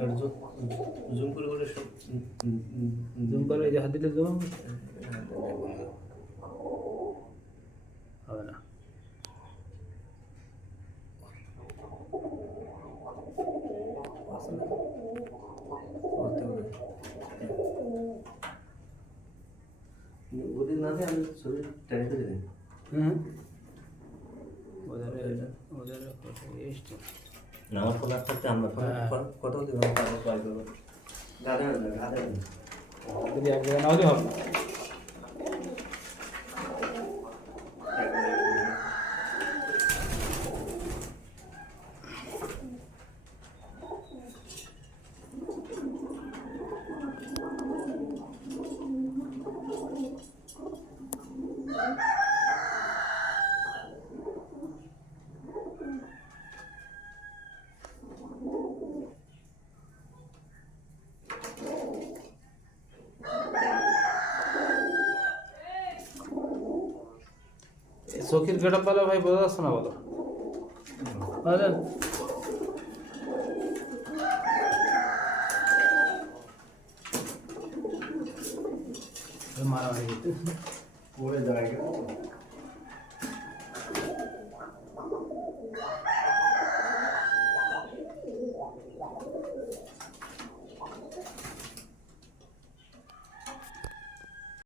আর zoom করে করে সব জুম করে এই যে হাত দিলে জুম হবে না। ওদের না আমি ছবি ট্রাই করে দিই। হুম ওদের এসছে না আমার ফোন করতে আমরা কত দিন ট্রাই করব দাদা দাদা যদি এক জায়গায় না হলে হবে না। চোখের গেট আপ বলো ভাই, বোঝা যাচ্ছে না বলো বুঝলেন? মারামারি পড়ে যায়